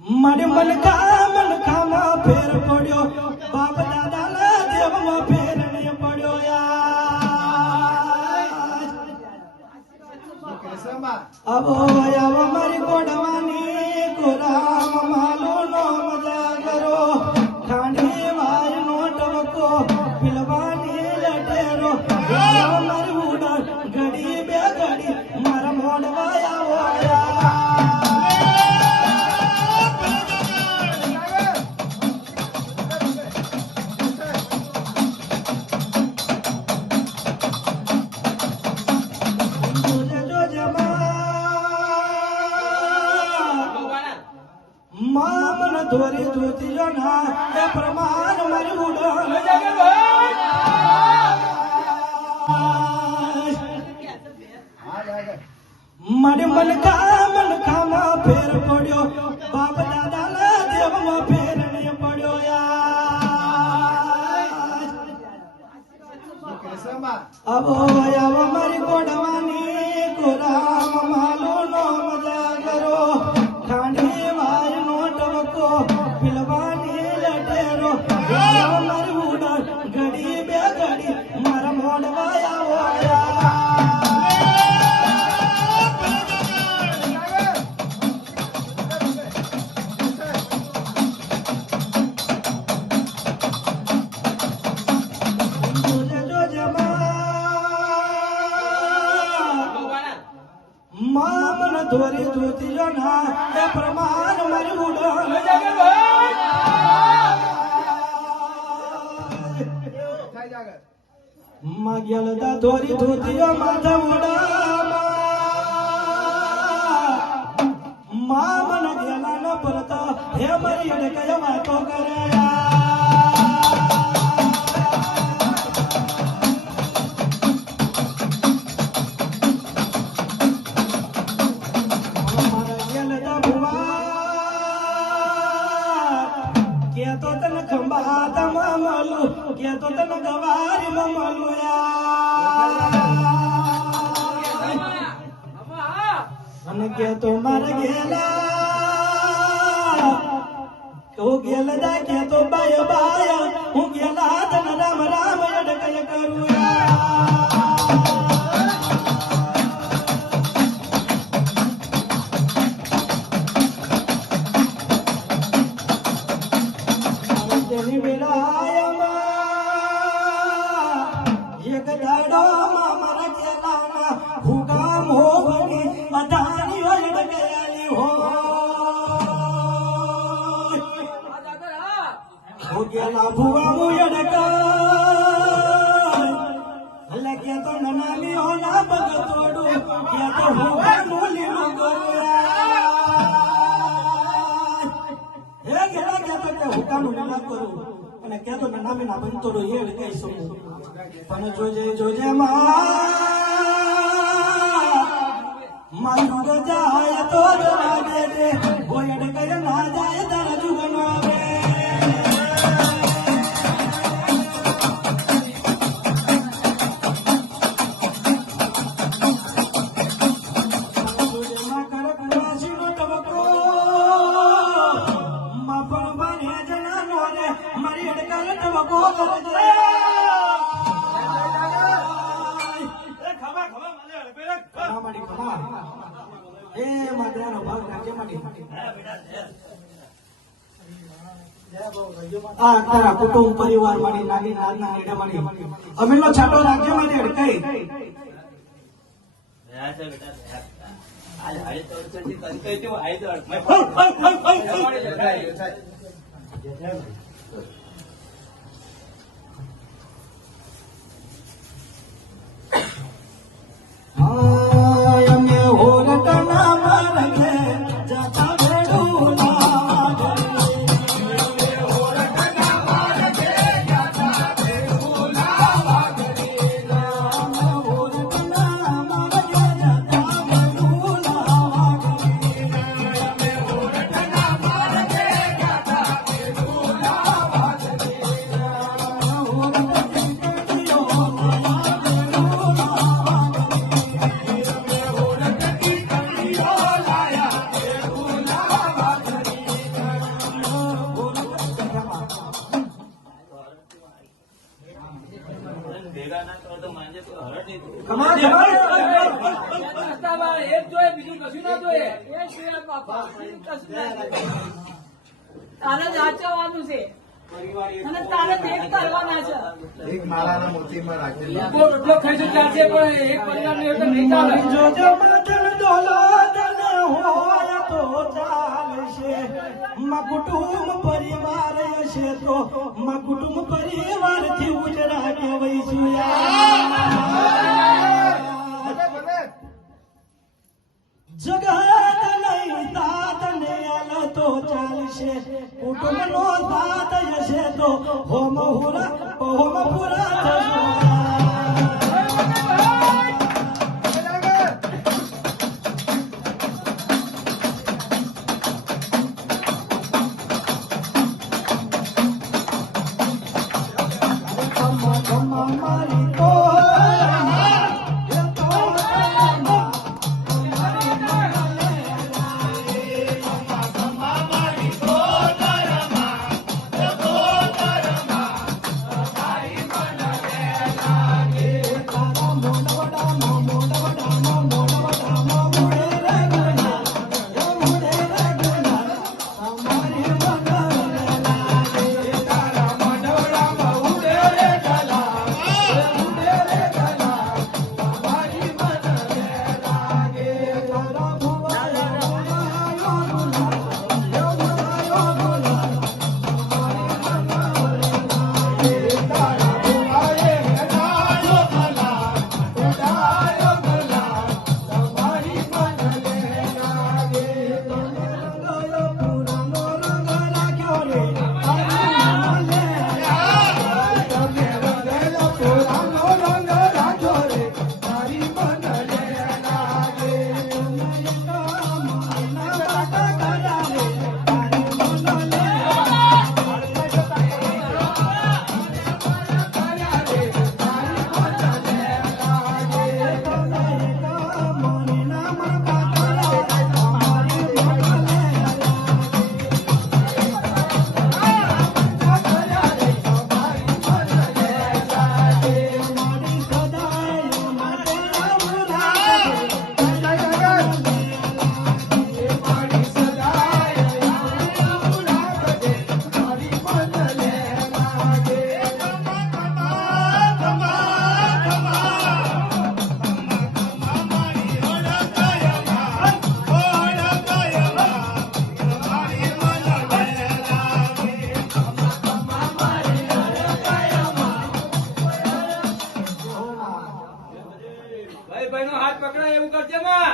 મારે મનખામાં ફેર પડ્યો બાપ દાદાના દેવમાં ફેર નહીં પડ્યો આવો આવો મારી ગોડવાની ગોરામ માલો નો મજા કરો ખાંડી વાર નો ટવકો પીલવાની લટેરો મારી ઉડા ઘડી બે ઘડી મારા મોડવા આવો ધોરી ધોતીઓ ના એ પ્રમાણ મારી ઉડો મારે મનખામાં ફેર પડ્યો બાપ દાદાના દેવમાં ફેર નહીં પડ્યો આવો આવો મારી ગોડવાની ગોરામ માલો નો મજા કરો ખાંડી વાર નો ટવકો પીલવાની લટેરો મારી ઉડા ઘડી બે ઘડી મારા મોડવા આવો ધોરી ધોતીઓ ના એ પ્રમાણ મારી ઉડો માગ્યા ધોરી ધોતીઓ માથા ઉડા મા મન ગેલા ન પરતો હે મારી અડકયા વાતો કરે તો તન ખંભા તમા મળું કે તો તન ગવારી મળું અને કે તો મારે ગેલા કહું ગેલ જા કે તો બાય બાય હું ગેલા તન રામ રામ અડકય કરું ગેલા ભુવા મુયડકા હલે કે તો નનામી હો ના બગતોડું કે તો ભુવા મુલીનું ગોરા હે ગેલા કે તો હુકાનું ના કરું અને કે તો નનામી ના બનતોડું એ કઈ શું પણ જોજે મારું જાય તો જવા દે ગોયડ કય ના જાય તારા જુગનો આવે તારા કુટુંબ પરિવાર મારી નાની નાના હેડા મારી અમીનો છાટો રાખજો મારી અડકાઈ કમાલ રસ્તામાં એક જોઈએ બીજું કશું ના જોઈએ. એક જોઈએ બાપા, બીજું કશું ના જોઈએ. તારે જ સાચવવાનું છે અને તારે જ એક કરવાના છે. એક માળાના મોતીમાં રાખેલા એટલો ખાઈશું ચાલશે પણ એક પરિવારને એવું તો નહીં ચાલે. જો જમતન દોલતન હોય તો ચાલશે માં કુટુંબ પરિવાર હશે તો માં કુટુંબ પરિવાર થી ગુજરાત કહેવાઈશું જગત નહીં સાથ ને આલ તો ચાલશે કુટુંબ નો સાથ હશે તો હોમ પૂરા થશે ભાઈ ભાઈનો હાથ પકડાય એવું કરજે માં.